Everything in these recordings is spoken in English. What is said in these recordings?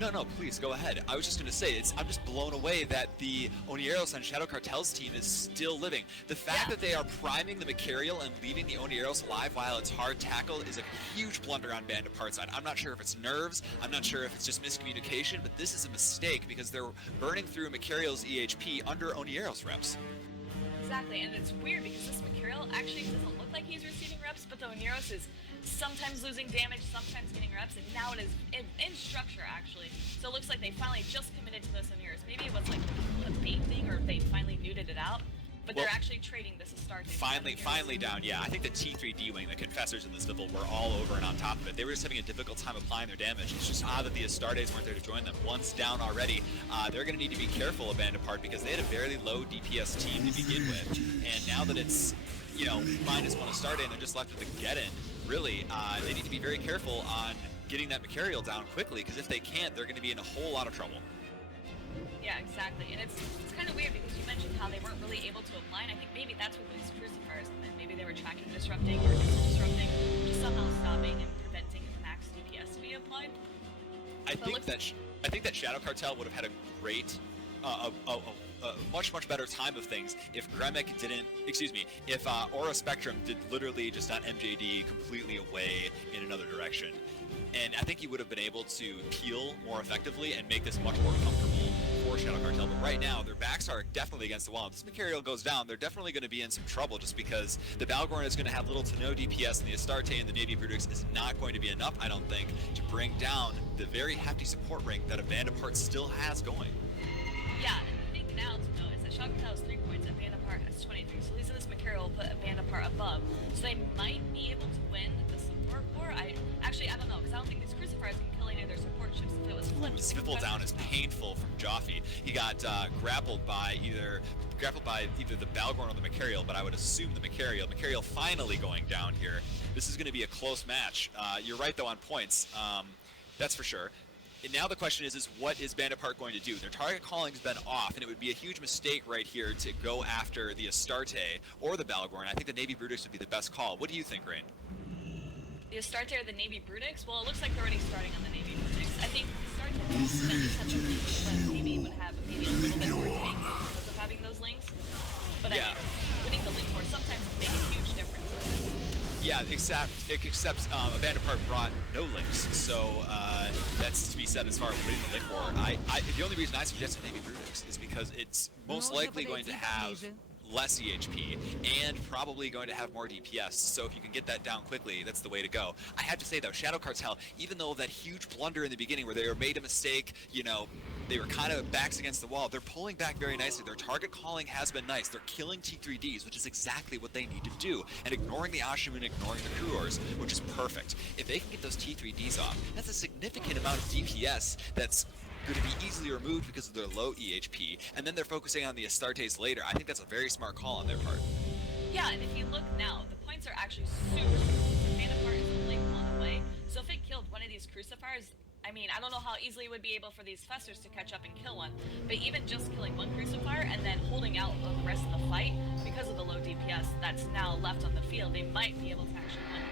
No, no, please go ahead. I was just going to say, I'm just blown away that the Onieros and Shadow Cartel's team is still living. The fact that they are priming the Macarial and leaving the Onieros alive while it's hard tackle is a huge blunder on Band Apart side. I'm not sure if it's nerves, I'm not sure if it's just miscommunication, but this is a mistake because they're burning through Macarial's EHP under Onieros reps. Exactly, and it's weird because this Macarial actually doesn't look like he's receiving reps, but the Onieros is sometimes losing damage, sometimes getting reps, and now it is in structure actually. So it looks like they finally just committed to those Onieros. Maybe it was like a bait thing, or they finally neuted it out. But they're actually trading this Astarte. Finally down, yeah. I think the T3D wing, the Confessors in this Sniffle, were all over and on top of it. They were just having a difficult time applying their damage. It's just odd that the Astartes weren't there to join them. Once down already, they're going to need to be careful of Band Apart because they had a fairly low DPS team to begin with. And now that it's, you know, -1 Astarte and they're just left with the Geddon, really, they need to be very careful on getting that Macarial down quickly because if they can't, they're going to be in a whole lot of trouble. Yeah, exactly. And it's kind of weird because you mentioned how they weren't really able to apply, and I think maybe that's what these crucifiers meant. Maybe they were tracking disrupting or disrupting, just somehow stopping and preventing max DPS to be applied. I think that Shadow Cartel would have had a great, much better time of things if Gremic didn't, if Aura Spectrum did literally just not MJD completely away in another direction. And I think he would have been able to peel more effectively and make this much more comfortable for Shadow Cartel. But right now, their backs are definitely against the wall. If this Macarial goes down, they're definitely going to be in some trouble just because the Balgorn is going to have little to no DPS, and the Astarte and the Navy Brutix is not going to be enough, I don't think, to bring down the very hefty support rank that a Band Apart still has going. Yeah, and the thing now to know is that Shadow Cartel has 3 points and Band Apart has 23. So losing this Macarial will put a Band Apart above. So they might be able to win the support war. I don't know, because I don't think these crucifiers can kill any of their support ships if it was flipped. The swivel down is painful from Joffe. He got grappled by either the Balgorn or the Macarial, but I would assume the Macarial. Macarial finally going down here. This is going to be a close match. You're right, though, on points. That's for sure. And now the question is what is Band Apart going to do? Their target calling has been off, and it would be a huge mistake right here to go after the Astarte or the Balgorn. I think the Navy Brutix would be the best call. What do you think, Rain? The Astarte or the Navy Brutix? Well, it looks like they're already starting on the Navy Brutix. I think the Astarte would spend such a link, but maybe would have maybe a little bit more tank because of having those links. But yeah. I mean, winning the link war sometimes can make a huge difference. Yeah, except a Band Apart brought no links, so that's to be said as far as winning the link war. The only reason I suggested Navy Brutix is because it's most likely going to have less EHP and probably going to have more DPS, so if you can get that down quickly, that's the way to go. I have to say though, Shadow Cartel, even though that huge blunder in the beginning where they made a mistake, you know, they were kind of backs against the wall, they're pulling back very nicely. Their target calling has been nice. They're killing T3Ds, which is exactly what they need to do, and ignoring the Ashimu and ignoring the Kuors, which is perfect. If they can get those T3Ds off, that's a significant amount of DPS that's going to be easily removed because of their low EHP, and then they're focusing on the Astartes later. I think that's a very smart call on their part. Yeah, and if you look now, the points are actually super simple. Band Apart is only 1 away, so if it killed one of these crucifiers, I mean, I don't know how easily it would be able for these Festers to catch up and kill one, but even just killing one crucifier and then holding out the rest of the fight, because of the low DPS that's now left on the field, they might be able to actually win.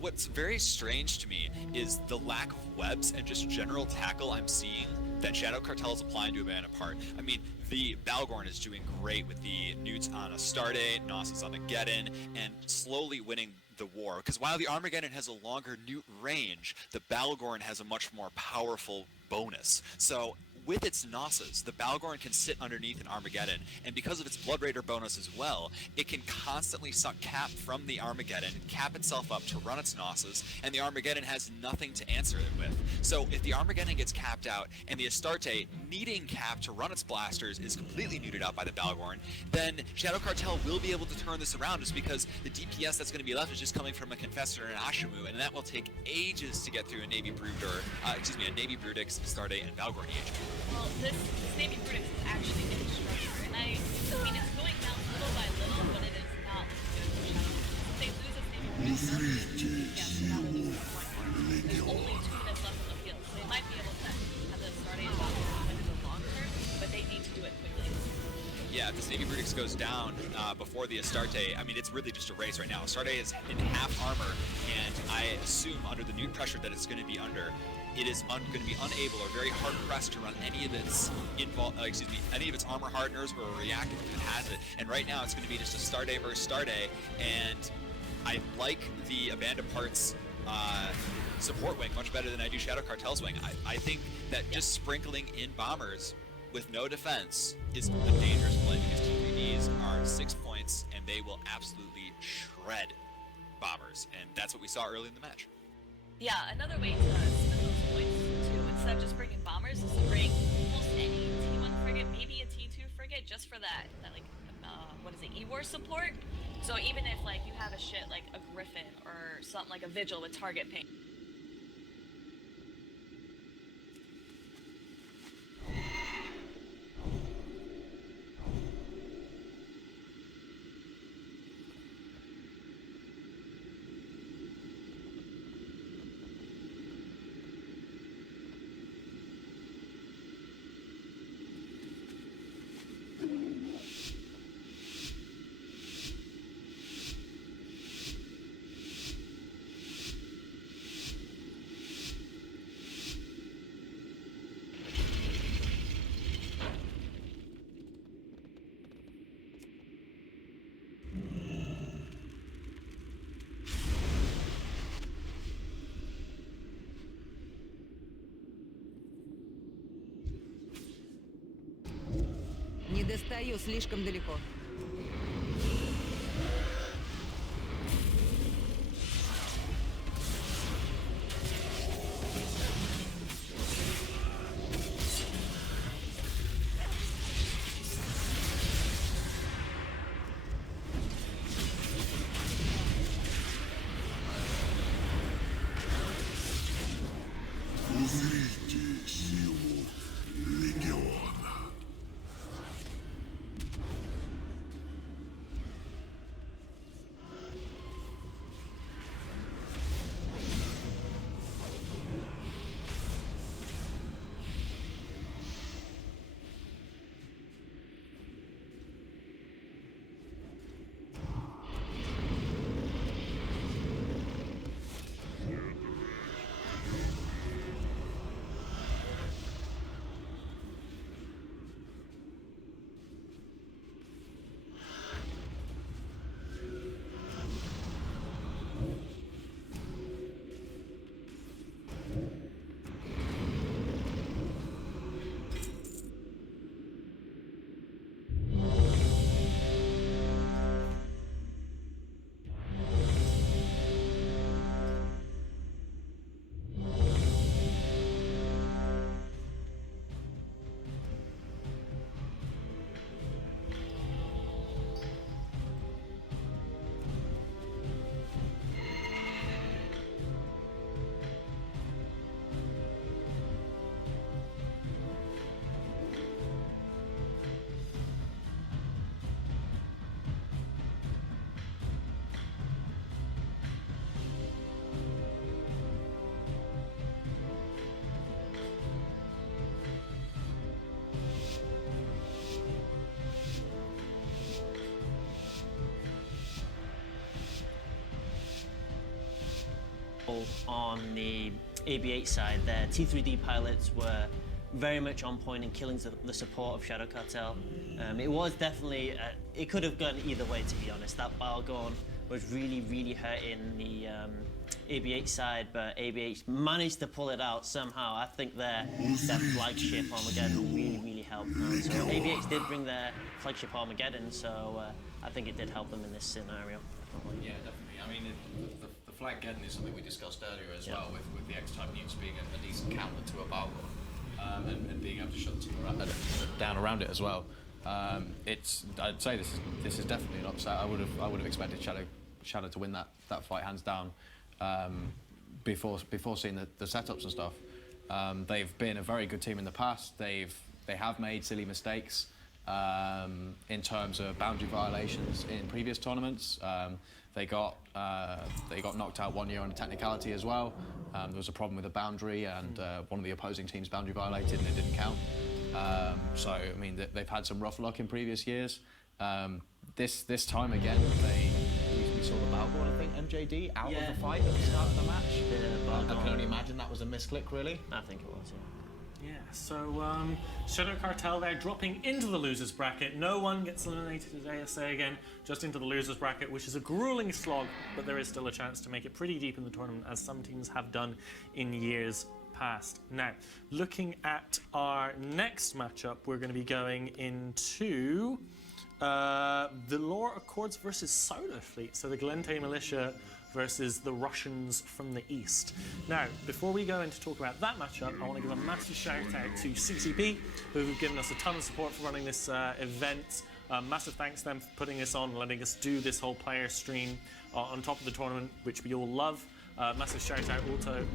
What's very strange to me is the lack of webs and just general tackle I'm seeing that Shadow Cartel is applying to a Band Apart. I mean, the Balgorn is doing great with the Newts on Astarte, Gnosis on the Geddon, and slowly winning the war. Because while the Armageddon has a longer Newt range, the Balgorn has a much more powerful bonus. So with its Gnosis, the Balgorn can sit underneath an Armageddon, and because of its Blood Raider bonus as well, it can constantly suck cap from the Armageddon, cap itself up to run its Gnosis, and the Armageddon has nothing to answer it with. So if the Armageddon gets capped out, and the Astarte, needing cap to run its blasters, is completely neutered out by the Balgorn, then Shadow Cartel will be able to turn this around just because the DPS that's going to be left is just coming from a Confessor and an Ashimu, and that will take ages to get through a Navy Brutix, Astarte, and Balgorn EHP. Well, this Navy Brutix is actually in structure, and I mean, it's going down little by little, but it is not good for Shadow. If they lose this Navy Brutix, yes, now they're losing the point more. There's only 2 minutes left on the field, so they might be able to have the Astarte win in the long term, but they need to do it quickly. Yeah, if this Navy Brutix goes down before the Astarte, I mean, it's really just a race right now. Astarte is in half armor, and I assume under the new pressure that it's going to be under, it is going to be unable or very hard pressed to run any of its any of its armor hardeners or reactive if it has it. And right now it's going to be just a star day versus star day. And I like the Abandoned Parts support wing much better than I do Shadow Cartel's wing. I think that just sprinkling in bombers with no defense is a dangerous play because T3Ds are 6 points and they will absolutely shred bombers, and that's what we saw early in the match. Yeah, another way to spend those points too, instead of just bringing bombers, is to bring almost any T1 frigate, maybe a T2 frigate, just for that like what is it, E-War support. So even if like you have a shit like a Griffin or something like a Vigil with target ping. Не достаю, слишком далеко. Узрите силу легиона. On the AB8 side, their T3D pilots were very much on point in killing the support of Shadow Cartel. It was definitely, it could have gone either way, to be honest. That Balgorn was really hurting the AB8 side, but AB8 managed to pull it out somehow. I think their flagship Armageddon really helped them. So AB8 did bring their flagship Armageddon, so I think it did help them in this scenario. Definitely. Yeah, definitely. I mean, the Flaggeddon is something we discussed earlier as well, with the X-type newts being a decent counter to a Balgorn, and being able to shut the team down around it as well. I'd say this is definitely an upset. I would have expected Shadow to win that fight hands down before seeing the setups and stuff. They've been a very good team in the past. They have made silly mistakes in terms of boundary violations in previous tournaments. They got knocked out one year on a technicality as well. There was a problem with a boundary, and one of the opposing teams boundary violated and it didn't count. So I mean, they've had some rough luck in previous years. This time again, we we saw the Balgorn, I think, MJD out Yeah. of the fight at the start of the match. I Balgorn. can only imagine that was a misclick, really. I think it was, Yeah, so Shadow Cartel there dropping into the losers bracket. No one gets eliminated as ASA again, just into the losers bracket, which is a grueling slog, but there is still a chance to make it pretty deep in the tournament, as some teams have done in years past. Now, looking at our next matchup, we're going to be going into Velour Accords versus Solar Fleet. So the Glente Militia versus the Russians from the east. Now, before we go in to talk about that matchup, I want to give a massive shout out to CCP, who have given us a ton of support for running this event. Massive thanks to them for putting this on, letting us do this whole player stream on top of the tournament, which we all love. Massive shout out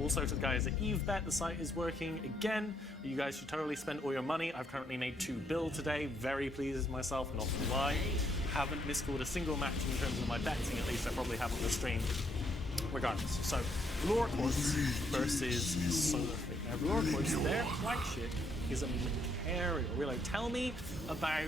also to the guys at EveBet. The site is working again. You guys should totally spend all your money. I've currently made 2 bill today. Very pleased with myself, not to lie. Haven't misscored a single match in terms of my betting, at least I probably have on the stream. Regardless. So, Velour Accords versus Solar Fleet. Now, Velour Accords, their flagship is a Macarial. Reload, tell me about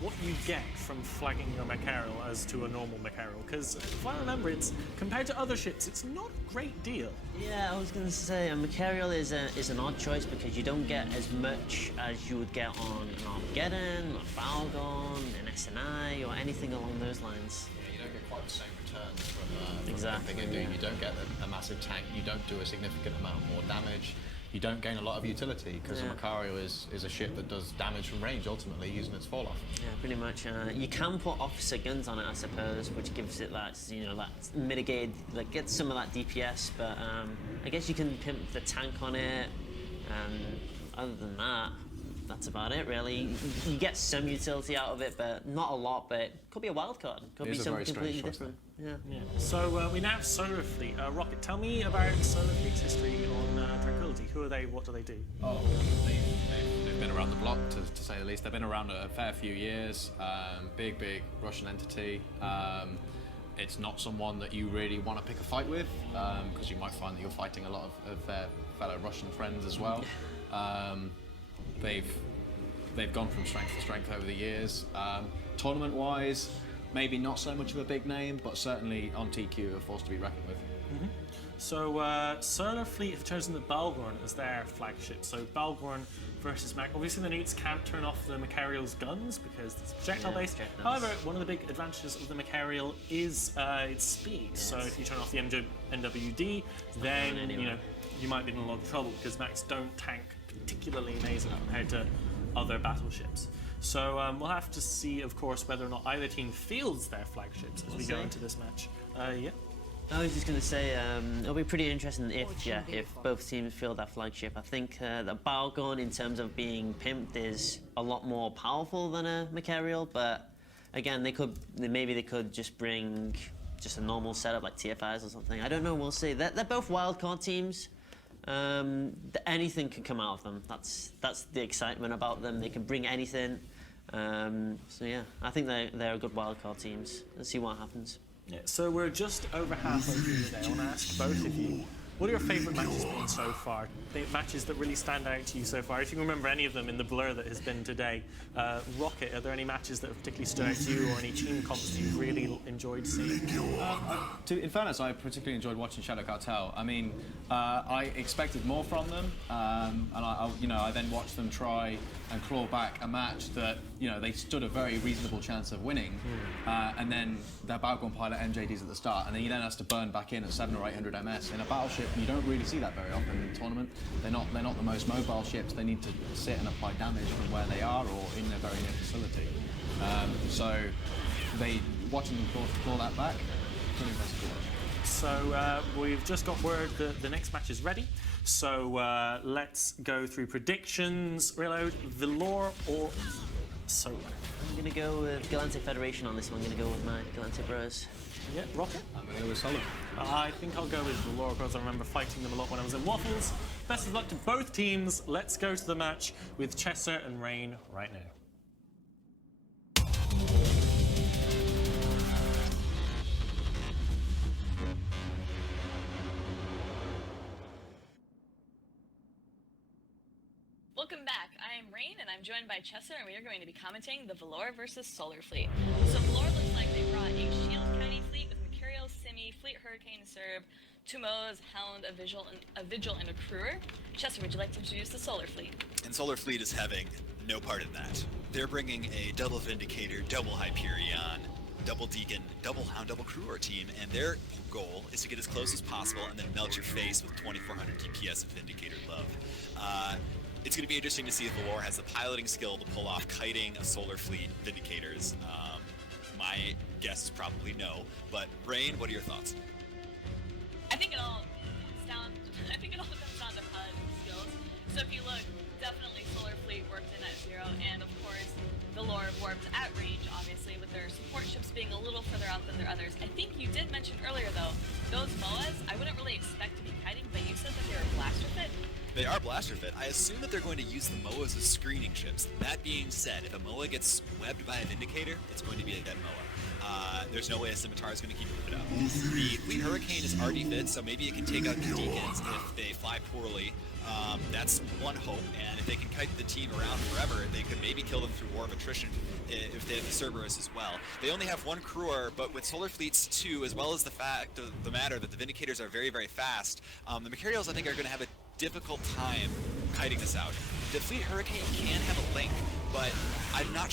what you get from flagging your Macarial as to a normal Macarial, because if I remember, it's compared to other ships, it's not a great deal. Yeah, I was going to say a Macarial is an odd choice because you don't get as much as you would get on an Armageddon, a Balgon, an SNI, or anything along those lines. Yeah, you don't get quite the same returns from Exactly, something you do. yeah. You don't get a massive tank. You don't do a significant amount more damage. You don't gain a lot of utility because Yeah. a Macario is a ship that does damage from range ultimately using its fall off. Yeah, pretty much. You can put officer guns on it, I suppose, which gives it that, that mitigated, like gets some of that DPS. But I guess you can pimp the tank on it. Other than that, that's about it, really. You get some utility out of it, but not a lot. But it could be a wild card. Could It be is a something very strange completely choice, different. Yeah. Yeah. So we now have Solar Fleet. Rocket, tell me about Solar Fleet's history on Tranquility. Who are they? What do they do? Oh, they've been around the block, to say the least. They've been around a fair few years. Big Russian entity. It's not someone that you really want to pick a fight with, because you might find that you're fighting a lot of their fellow Russian friends as well. They've gone from strength to strength over the years. Tournament-wise, maybe not so much of a big name, but certainly on TQ a force to be reckoned with. So Solar Fleet have chosen the Balgorn as their flagship. So Balgorn versus Mac. Obviously the newts can't turn off the Macarial's guns because it's projectile based. projectiles. However, one of the big advantages of the Macarial is its speed. Yes. So if you turn off the NWD, then going anywhere. you might be in a lot of trouble because Macs don't tank particularly amazing compared to other battleships. So we'll have to see, of course, whether or not either team fields their flagships as we go see. into this match. Yeah. I was just going to say, it'll be pretty interesting if both teams field that flagship. I think the Balgon, in terms of being pimped, is a lot more powerful than a Macarial. But again, maybe they could just bring just a normal setup like TFIs or something. I don't know. We'll see. They're both wildcard teams. Anything can come out of them. That's the excitement about them. They can bring anything. So yeah, I think they're a good wildcard teams. Let's see what happens. Yeah, so we're just over halfway through today. I want to ask both of you, what are your favourite matches been so far? The matches that really stand out to you so far? If you remember any of them in the blur that has been today. Rocket, are there any matches that have particularly stood out to you, or any team comps that you've really enjoyed seeing? In fairness, I particularly enjoyed watching Shadow Cartel. I mean, I expected more from them, and I then watched them try and claw back a match that they stood a very reasonable chance of winning, and then their Balgon pilot MJDs at the start, and then he then has to burn back in at 700 or 800 MS in a battleship. You don't really see that very often in the tournament. They're not the most mobile ships. They need to sit and apply damage from where they are or in their very near facility. So watching them claw that back, pretty impressive to watch. So we've just got word that the next match is ready. So let's go through predictions. Reload, Velour or Solar? I'm going to go with Galante Federation on this one. I'm going to go with my Galante Bros. Yeah, Rocket? I'm going to go with Solar. I think I'll go with Velour because I remember fighting them a lot when I was in Waffles. Best of luck to both teams. Let's go to the match with Chesser and Rain right now. Welcome back. I am Rain, and I'm joined by Chesser, and we are going to be commenting the Velour versus Solar Fleet. So Velour looks like they brought a shield county fleet with Macarial Fleet, Hurricane, Serb, two Moas, Hound, a Vigil, and a Crewer. Chester, would you like to introduce the Solar Fleet? And Solar Fleet is having no part in that. They're bringing a double Vindicator, double Hyperion, double Deacon, double Hound, double Crewer team, and their goal is to get as close as possible and then melt your face with 2400 DPS of Vindicator love. It's going to be interesting to see if Valor has the piloting skill to pull off kiting a Solar Fleet Vindicators. My guess is probably no, but Rain, what are your thoughts? I think it all comes down to piloting skills. So if you look, definitely Solar Fleet worked in at 0, and of course, Valor worked at range, obviously, with their support ships being a little further out than their others. I think you did mention earlier, though, those MOAs, I wouldn't really expect to be kiting, but you said that they were blaster fit. They are blaster fit. I assume that they're going to use the MOAs as screening ships. That being said, if a MOA gets webbed by a Vindicator, it's going to be a dead MOA. There's no way a Scimitar is going to keep it up. The Fleet Hurricane is RD fit, so maybe it can take out the Deacons if they fly poorly. That's one hope, and if they can kite the team around forever, they could maybe kill them through War of Attrition if they have the Cerberus as well. They only have one crewer, but with Solar Fleets 2, as well as the fact of the matter that the Vindicators are very, very fast, the Mercurials, I think, are going to have a difficult time kiting this out. The Fleet Hurricane can have a link, but I'm not